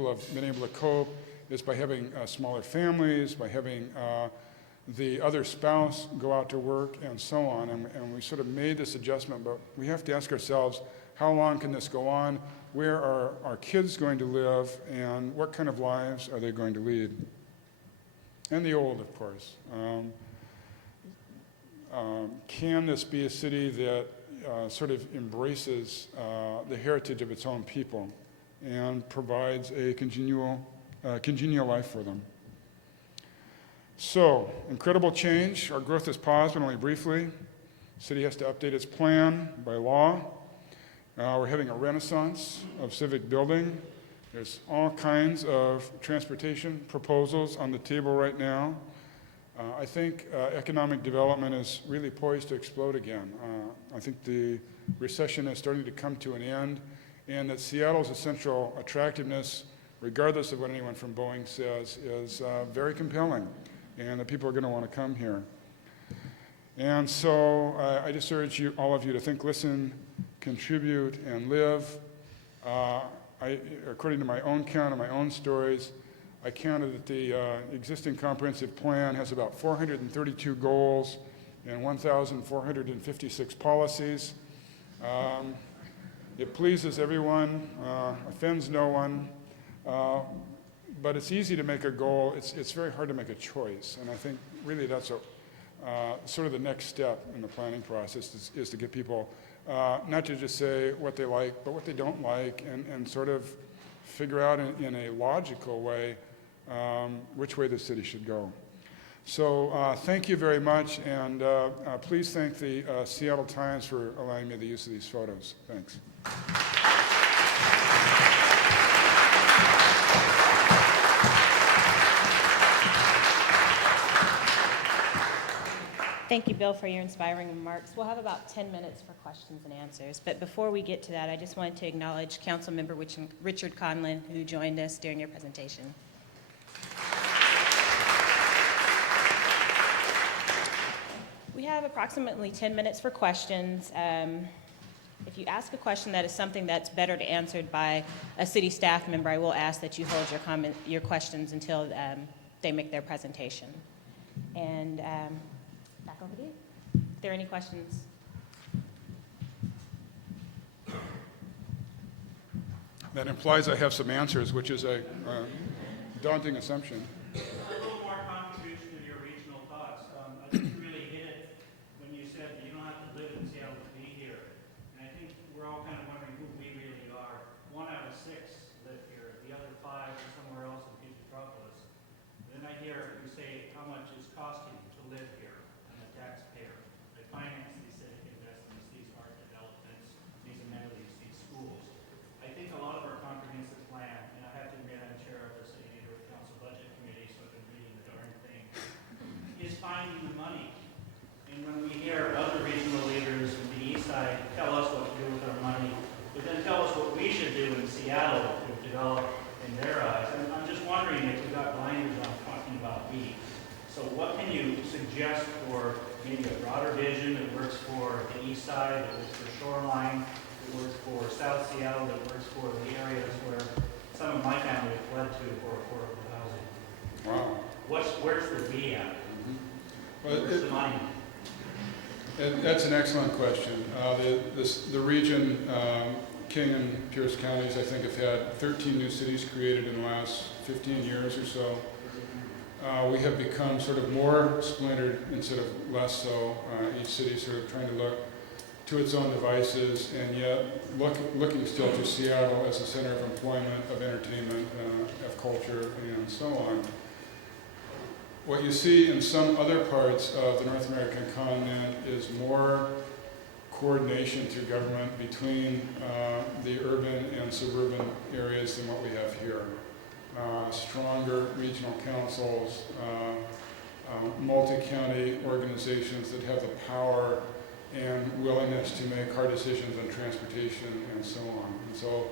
people have been able to cope is by having smaller families, by having the other spouse go out to work and so on. And we sort of made this adjustment, but we have to ask ourselves, how long can this go on? Where are our kids going to live? And what kind of lives are they going to lead? And the old, of course. Can this be a city that sort of embraces the heritage of its own people and provides a congenial life for them? So, incredible change. Our growth has paused, but only briefly. The city has to update its plan by law. We're having a renaissance of civic building. There's all kinds of transportation proposals on the table right now. I think economic development is really poised to explode again. I think the recession is starting to come to an end, and that Seattle's essential attractiveness, regardless of what anyone from Boeing says, is very compelling, and that people are going to want to come here. And so I just urge you, all of you, to think, listen, contribute, and live. According to my own count and my own stories, I counted that the existing comprehensive plan has about 432 goals and 1,456 policies. It pleases everyone, offends no one, but it's easy to make a goal. It's very hard to make a choice, and I think really that's sort of the next step in the planning process is to get people not to just say what they like, but what they don't like, and sort of figure out in a logical way which way the city should go. So thank you very much, and please thank the Seattle Times for allowing me the use of these photos. Thanks. Thank you, Bill, for your inspiring remarks. We'll have about 10 minutes for questions and answers. But before we get to that, I just wanted to acknowledge Councilmember Richard Conlin, who joined us during your presentation. We have approximately 10 minutes for questions. If you ask a question that is something that's better to answered by a city staff member, I will ask that you hold your questions until they make their presentation. And back over to you. If there are any questions? That implies I have some answers, which is a daunting assumption. A little more contribution to your regional thoughts. I think you really hit it when you said that you don't have to live in Seattle to be here. And I think we're all kind of wondering who we really are. 1 out of 6 live here. The other 5 are somewhere else in Petropolis. Then I hear you say how much it's costing to live here. I'm a taxpayer. I finance these civic investments, these art developments, these amenities, these schools. I think a lot of our comprehensive plan, and I have to admit I'm chair of the City Neighborhood Council Budget Committee, so I've been reading the darn thing, is finding the money. And when we hear other regional leaders in the east side tell us what to do with our money, but then tell us what we should do in Seattle to develop in their eyes. And I'm just wondering if we've got blinders on talking about we. So what can you suggest for maybe a broader vision that works for the east side, that works for Shoreline, that works for South Seattle, that works for the areas where some of my family have fled to for affordable housing? Wow. Where's the we at? Well, Where's the money? That's an excellent question. The region, King and Pierce counties, I think, have had 13 new cities created in the last 15 years or so. We have become sort of more splintered instead of less so. Each city sort of trying to look to its own devices, and yet looking still to Seattle as a center of employment, of entertainment, of culture, and so on. What you see in some other parts of the North American continent is more coordination through government between the urban and suburban areas than what we have here. Stronger regional councils, multi-county organizations that have the power and willingness to make hard decisions on transportation and so on. And so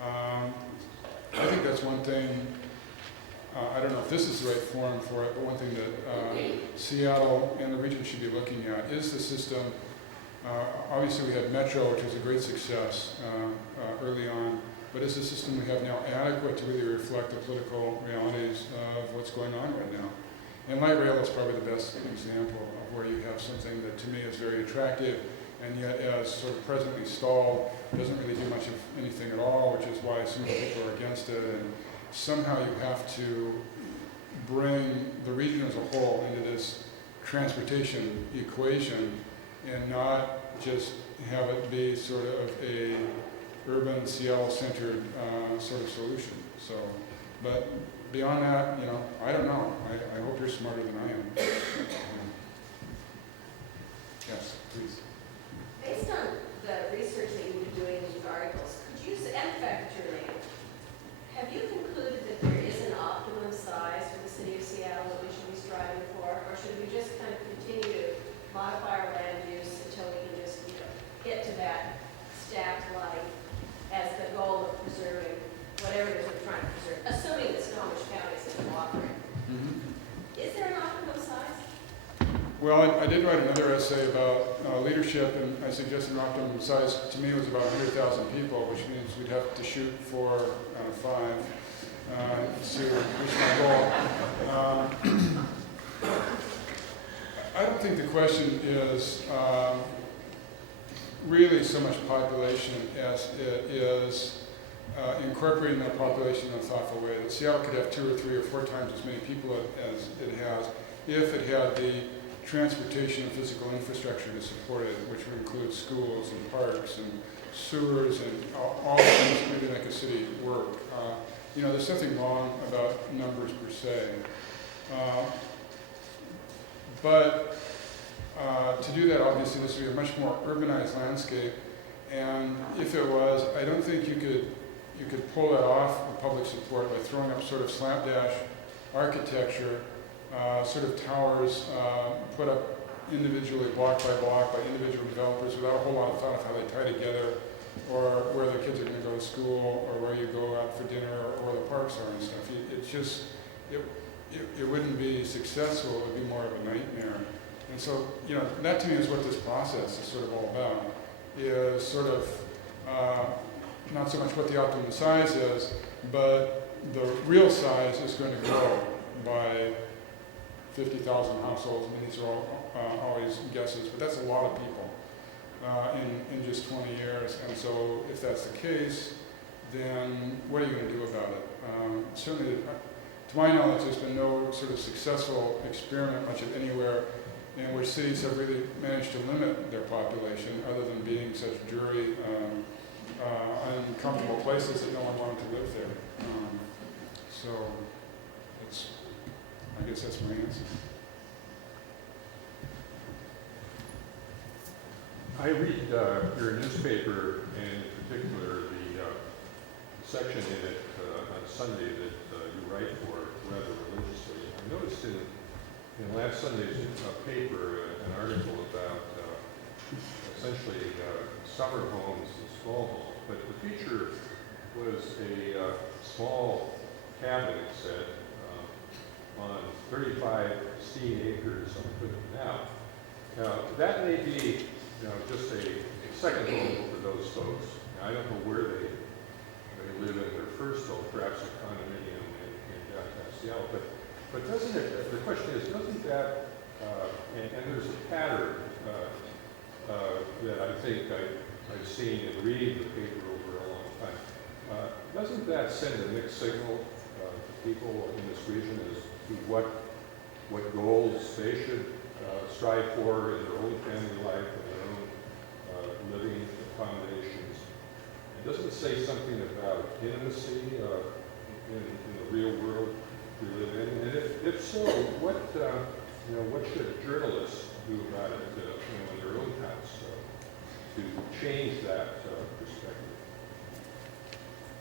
I think that's one thing. I don't know if this is the right forum for it, but one thing that Seattle and the region should be looking at is the system. Obviously we had Metro, which was a great success early on, but is the system we have now adequate to really reflect the political realities of what's going on right now? And light rail is probably the best example of where you have something that to me is very attractive, and yet as sort of presently stalled, doesn't really do much of anything at all, which is why some of the people are against it. And somehow you have to bring the region as a whole into this transportation equation and not just have it be sort of a urban Seattle-centered sort of solution. So, but beyond that, you know, I don't know. I hope you're smarter than I am. Yes, please. Based on the research that you've been doing in these articles, could you, and the fact that you're late, have you concluded that there is an optimum size for the city of Seattle that we should be striving for? Or should we just kind of continue to modify our land use until we can just, you know, get to that stacked life as the goal of preserving whatever it is we're trying to preserve, assuming that Snohomish County is in cooperate? Is there an optimum size? Well, I did write another essay about leadership, and I suggested an optimum size to me was about 100,000 people, which means we'd have to shoot 4 out of 5 to reach my goal. I don't think the question is really so much population as it is incorporating that population in a thoughtful way. That Seattle could have 2 or 3 or 4 times as many people as it has if it had the transportation and physical infrastructure to support it, which would include schools and parks and sewers and all the things that really make a city work. You know, there's nothing wrong about numbers per se. But to do that, obviously, this would be a much more urbanized landscape. And if it was, I don't think you could pull that off with public support by throwing up sort of slapdash architecture, sort of towers put up individually, block by individual developers without a whole lot of thought of how they tie together, or where the kids are going to go to school, or where you go out for dinner, or where the parks are and stuff. It's just, it wouldn't be successful. It would be more of a nightmare. And so, you know, that to me is what this process is sort of all about, is sort of not so much what the optimum size is, but the real size is going to grow by 50,000 households. I mean, these are all always guesses, but that's a lot of people in just 20 years. And so if that's the case, then what are you going to do about it? Certainly, to my knowledge, there's been no sort of successful experiment, much of anywhere, in which cities have really managed to limit their population, other than being such dreary, uncomfortable places that no one wanted to live there. So I guess that's my answer. I read your newspaper, and in particular the section in it on Sunday that you write for rather religiously. I noticed in last Sunday's paper an article about essentially summer homes and small homes, but the feature was a small cabin, it said, on 35 steam acres on Whitman Now, that may be just a second home for those folks. Now, I don't know where they live in their first home, perhaps a condominium in downtown Seattle, but doesn't it, the question is, doesn't that, and there's a pattern that I think I've seen in reading the paper over a long time, doesn't that send a mixed signal to people in this region as to what goals they should strive for in their own family life and their own living accommodations? It doesn't say something about intimacy in the real world we live in, and if so, what should journalists do about it in their own house to change that perspective?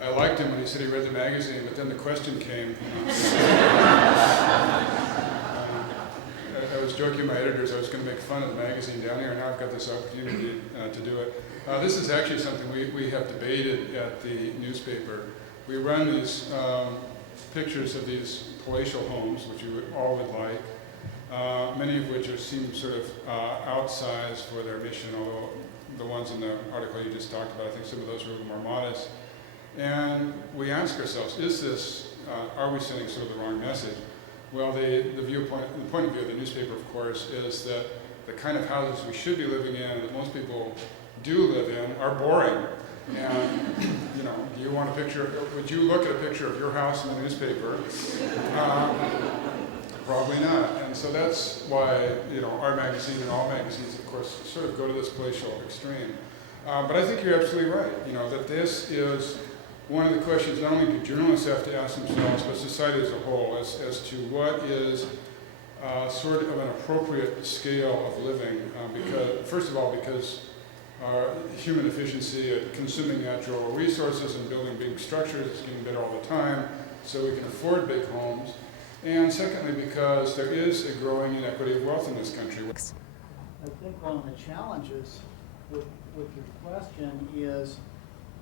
I liked him when he said he read the magazine, but then the question came. I was joking with my editors I was going to make fun of the magazine down here, and now I've got this opportunity to do it. This is actually something we have debated at the newspaper. We run these pictures of these palatial homes, which you all would like, many of which seem sort of outsized for their mission, although the ones in the article you just talked about, I think some of those are a little more modest. And we ask ourselves, is this, are we sending sort of the wrong message? Well, the point of view of the newspaper, of course, is that the kind of houses we should be living in, that most people do live in, are boring. And, you know, do you want a picture, would you look at a picture of your house in the newspaper? Probably not. And so that's why, you know, our magazine and all magazines, of course, sort of go to this palatial extreme. But I think you're absolutely right, you know, that this is one of the questions not only do journalists have to ask themselves, but society as a whole, as to what is sort of an appropriate scale of living. Because, first of all, because human efficiency at consuming natural resources and building big structures is getting better all the time, so we can afford big homes. And secondly, because there is a growing inequity of wealth in this country. I think one of the challenges with your question is,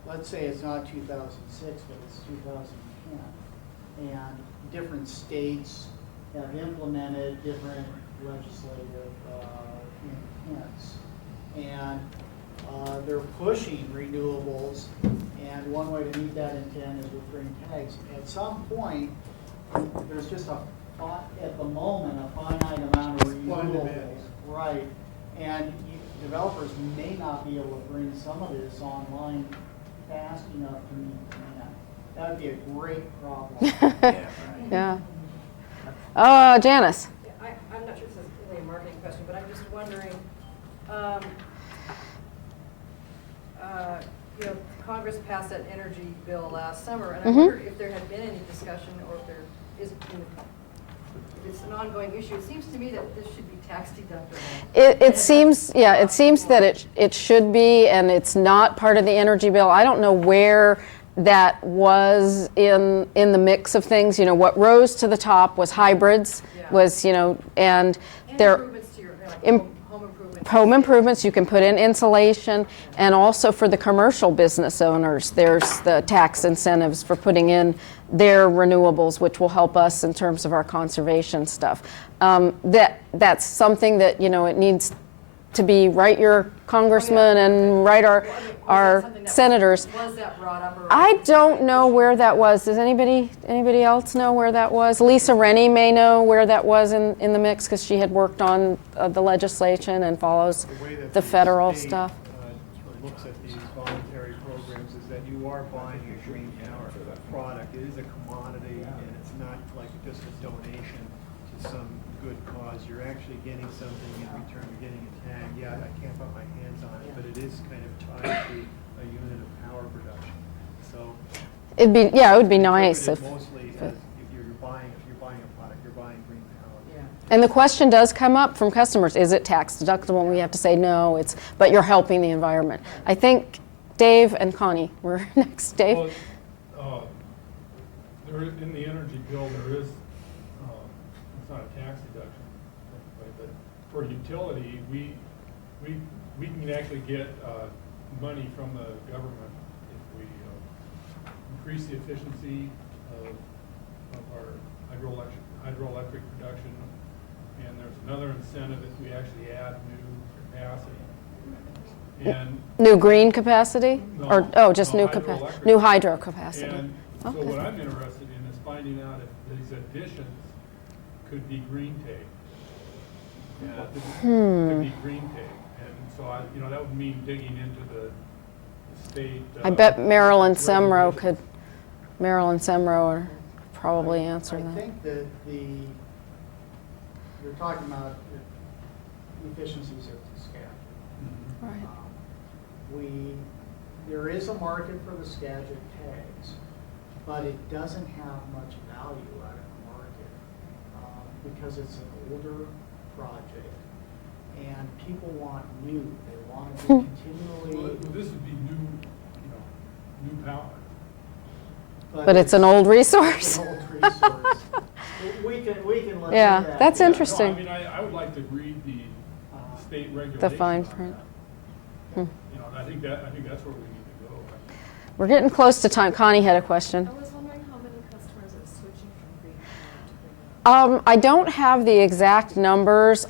let's say it's not 2006, but it's 2010, and different states have implemented different legislative intents, and they're pushing renewables, and one way to meet that intent is with green tags. At some point, there's just at the moment, a finite amount of renewables, right? And developers may not be able to bring some of this online fast enough to meet demand. That would be a great problem. Yeah. Janice. Yeah, I'm not sure if this is really a marketing question, but I'm just wondering, you know, Congress passed that energy bill last summer, and I wondered if there had been any discussion, or if there is, if it's an ongoing issue. It seems to me that this should be tax deductible. It seems, yeah, it seems that it should be, and it's not part of the energy bill. I don't know where that was in the mix of things. You know, what rose to the top was hybrids, was, you know, and there. Improvements to your home improvements. Home improvements, you can put in insulation, and also for the commercial business owners, there's the tax incentives for putting in their renewables, which will help us in terms of our conservation stuff. That's something that, you know, it needs to be write your congressman and write our senators. Was that brought up? Or I don't know where that was. Does anybody else know where that was? Lisa Rennie may know where that was in the mix, because she had worked on the legislation and follows the federal stuff. Looks at these voluntary programs is that you are buying a green power product. It is a commodity, and it's not like just a donation to some good cause. You're actually getting something in return. You're getting a tag. Yeah, I can't put my hands on it, but it is kind of tied to a unit of power production. So It would be nice if. mostly as if you're buying a product, you're buying green power. Yeah. And the question does come up from customers: is it tax deductible? And we have to say no. But you're helping the environment. I think Dave and Connie were next. Dave. Well, in the energy bill, there is, it's not a tax deduction, but for utility, we can actually get money from the government if we increase the efficiency of our hydroelectric production, and there's another incentive if we actually add new capacity. And New green capacity? No, just no, new hydroelectric. new hydro capacity. And so Okay. what I'm interested in is finding out if these additions could be green take. Could be green take. And so that would mean digging into the state. I bet Marilyn Semro could probably answer I that. think that you're talking about the efficiencies of the Skagit. Right. There is a market for the Skagit tags, but it doesn't have much value out of the market because it's an older project, and people want new. They want to be continually. Well, this would be new power. But it's an old resource. It's an old resource. we can look Yeah, at that. that's Yeah, interesting. No, I mean, I would like to read the state regulations. The fine on print. that. I think that's where we need to go. We're getting close to time. Connie had a question. I was wondering how many customers are switching from green power to green power. I don't have the exact numbers.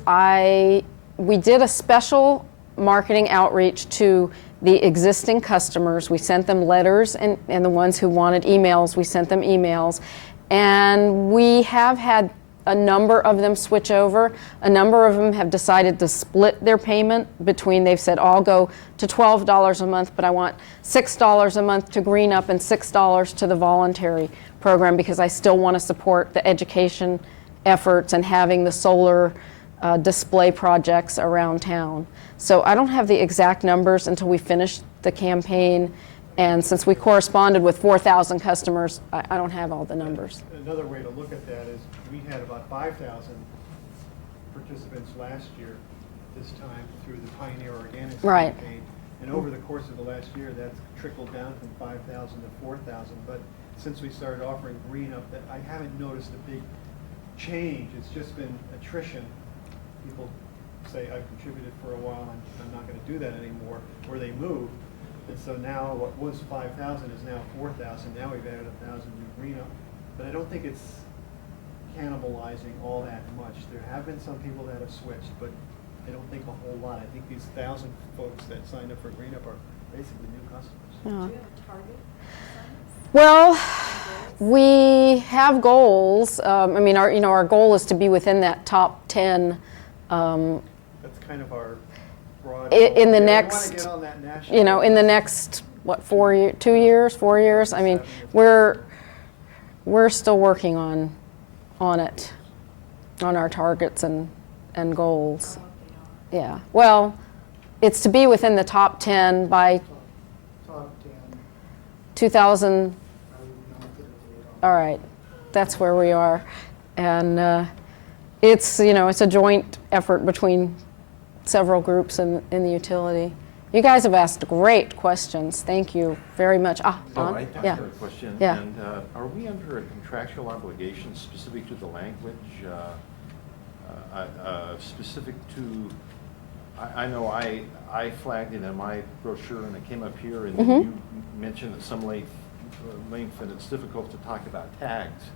We did a special marketing outreach to the existing customers. We sent them letters, and the ones who wanted emails, we sent them emails. And we have had a number of them switch over. A number of them have decided to split their payment between, they've said, I'll go to $12 a month, but I want $6 a month to Green Up and $6 to the voluntary program, because I still want to support the education efforts and having the solar display projects around town. So I don't have the exact numbers until we finish the campaign. And since we corresponded with 4,000 customers, I don't have all the numbers. Another way to look at that is we had about 5,000 participants last year this time through the Pioneer Organics Right. campaign. And over the course of the last year, that's trickled down from 5,000 to 4,000. But since we started offering Green Up, that I haven't noticed a big change. It's just been attrition. People say, I've contributed for a while, and I'm not going to do that anymore, or they move. And so now what was 5,000 is now 4,000. Now we've added 1,000 new Green Up. But I don't think it's cannibalizing all that much. There have been some people that have switched, but I don't think a whole lot. I think these 1,000 folks that signed up for Green Up are basically new customers. Yeah. Do you have a target? Well, we have goals. I mean, our goal is to be within that top 10. That's kind of our broad. In the goal. next, We want to get on that national. in the next, what, 2 years, 4 years? I mean, we're still working on it, on our targets and goals. Yeah. Well, it's to be within the top 10 by Top 10, 2000. I would not put a date on. All right, that's where we are, and it's it's a joint effort between several groups in the utility. You guys have asked great questions. Thank you very much. Don? I Yeah. have a question. Yeah. And are we under a contractual obligation specific to the language, specific to, I know I flagged it in my brochure and it came up here, and Mhm. you mentioned at some length that it's difficult to talk about tags.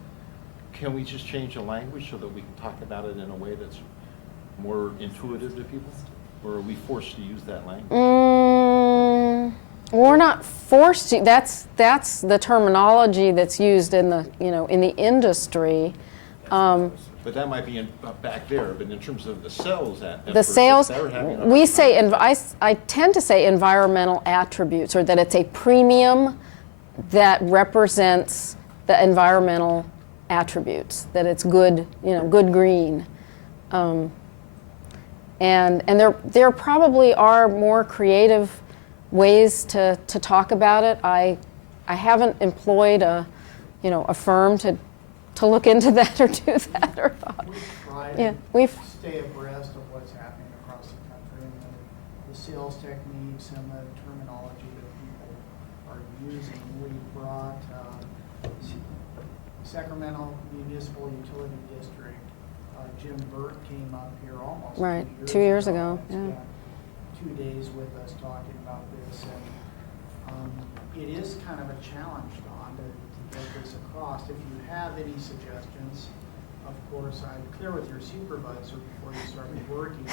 Can we just change the language so that we can talk about it in a way that's more intuitive to people? Or are we forced to use that language? We're not forced to. That's the terminology that's used in the in the industry. But that might be back there, but in terms of the sales The sales, we we say, I tend to say environmental attributes, or that it's a premium that represents the environmental attributes, that it's good, good green. And there probably are more creative ways to talk about it. I haven't employed a firm to look into that or do that or We try yeah, to we've stay abreast of what's happening across the country, and the sales techniques and the terminology that people are using. We brought Sacramento Municipal Utility District, Jim Burt came up here almost Right, 2 2 years ago, and yeah. spent 2 days with us talking about this, and it is kind of a challenge, Don, to get this across. If you have any suggestions, of course, I'm clear with your supervisor before you start working.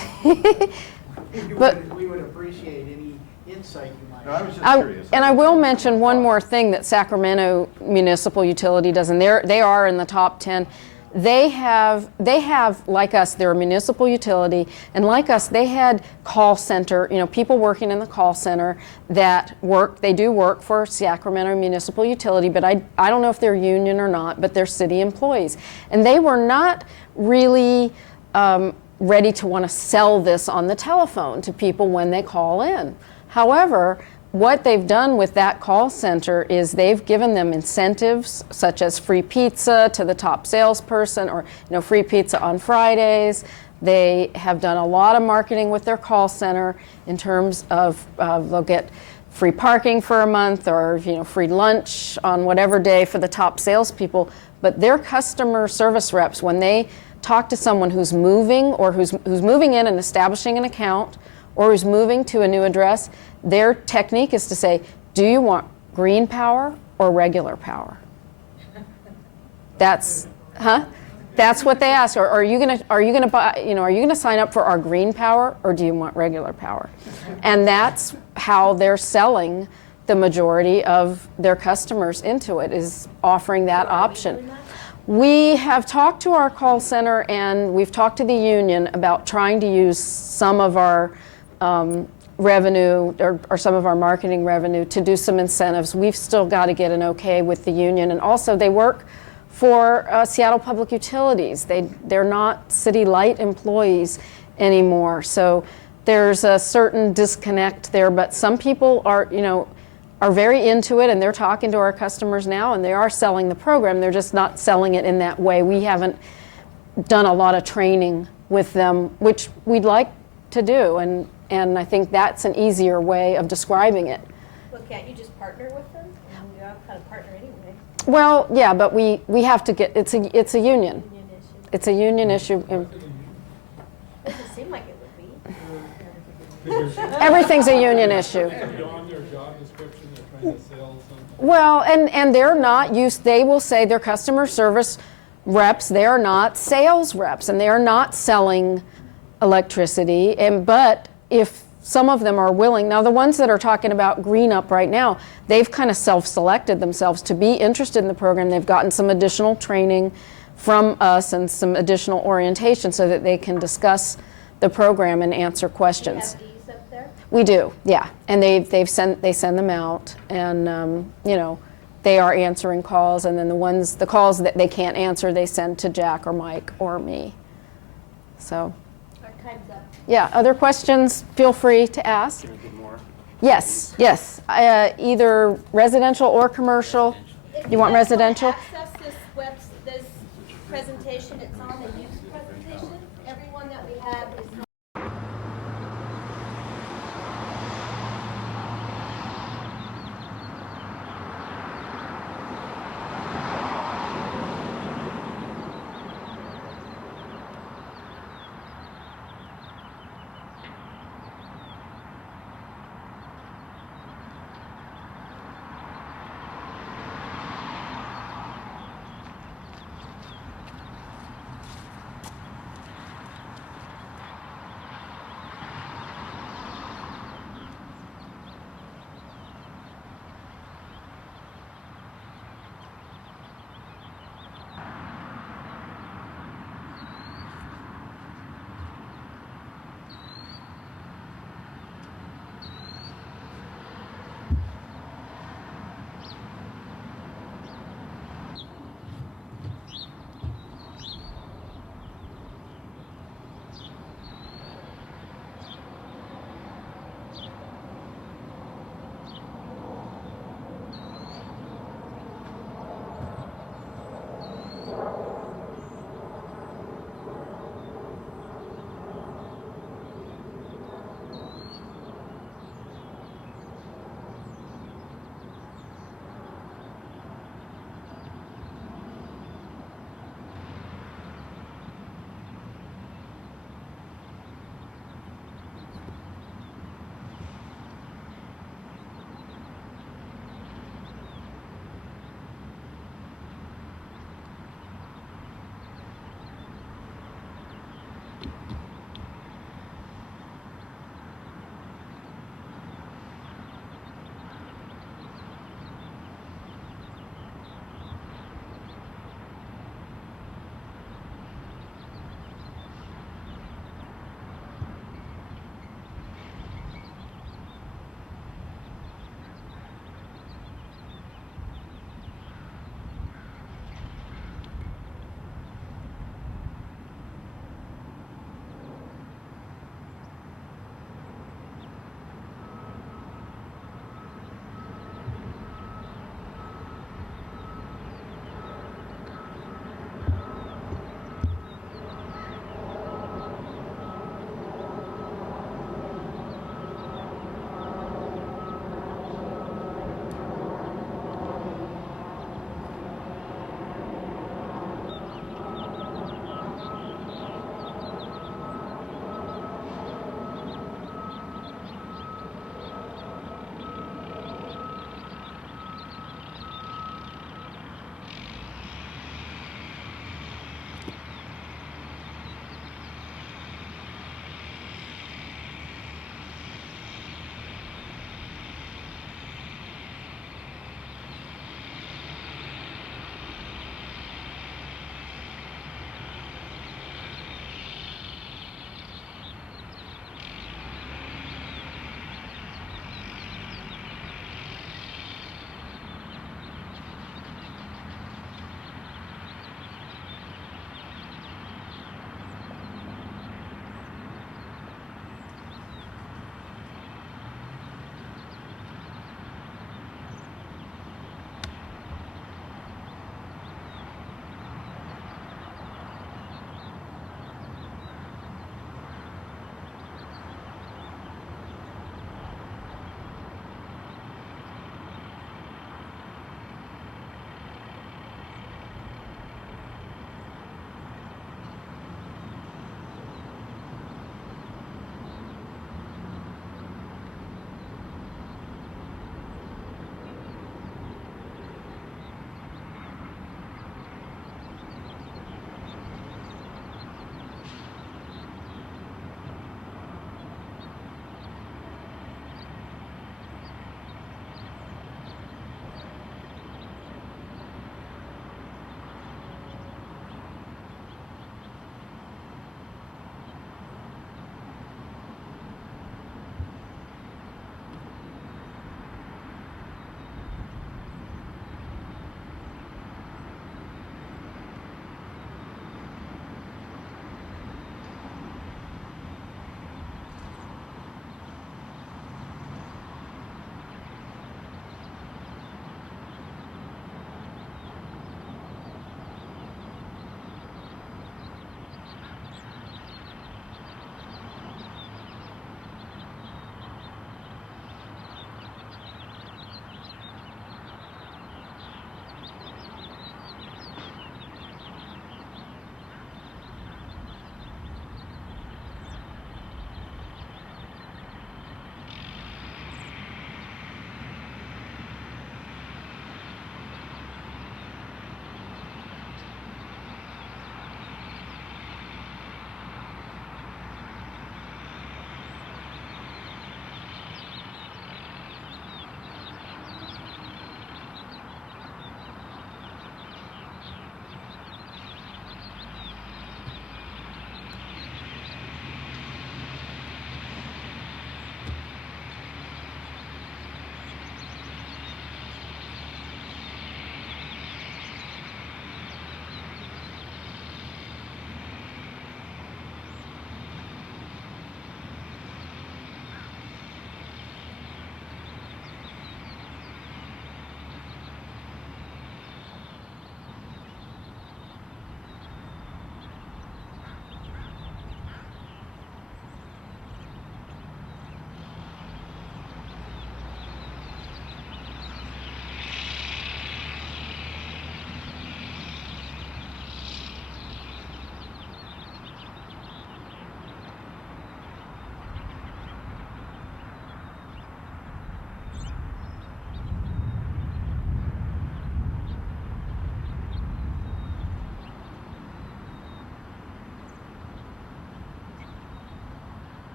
We would appreciate any insight you might No, I have. was just curious. And I will mention one more thing that Sacramento Municipal Utility does, and they are in the top 10. They have, like us, they're a municipal utility, and like us, they had call center, people working in the call center that they do work for Sacramento Municipal Utility, but I don't know if they're union or not, but they're city employees. And they were not really ready to want to sell this on the telephone to people when they call in. However, what they've done with that call center is they've given them incentives such as free pizza to the top salesperson, or free pizza on Fridays. They have done a lot of marketing with their call center in terms of they'll get free parking for a month, or free lunch on whatever day for the top salespeople. But their customer service reps, when they talk to someone who's moving, or who's moving in and establishing an account, or who's moving to a new address, their technique is to say, do you want green power or regular power? That's, huh? That's what they ask. Are you gonna buy, are you gonna sign up for our green power, or do you want regular power? And that's how they're selling the majority of their customers into it, is offering that option. We have talked to our call center, and we've talked to the union about trying to use some of our revenue or some of our marketing revenue to do some incentives. We've still got to get an okay with the union, and also they work for Seattle Public Utilities. They're not City Light employees anymore, so there's a certain disconnect there. But some people are very into it, and they're talking to our customers now, and they are selling the program. They're just not selling it in that way. We haven't done a lot of training with them, which we'd like to do, and I think that's an easier way of describing it. Well, can't you just partner with them? And you have kind of partner anyway. Well, yeah, but we have to get, it's a union. Union issue. It's a union issue. Doesn't seem like it would be. Everything's a union issue. Beyond their job description, they're trying to sell something. Well, and they're not used, they will say they're customer service reps, they are not sales reps, and they are not selling electricity. But if some of them are willing, now the ones that are talking about Green Up right now, they've kind of self-selected themselves to be interested in the program. They've gotten some additional training from us and some additional orientation so that they can discuss the program and answer questions. Do you have these up there? We do, yeah, and they send them out, and they are answering calls, and then the calls that they can't answer, they send to Jack or Mike or me. So, Our time's up. yeah, other questions? Feel free to ask. Yes, yes, either residential or commercial. You want residential? If you guys want to access this presentation, it's on the youth presentation. Everyone that we have is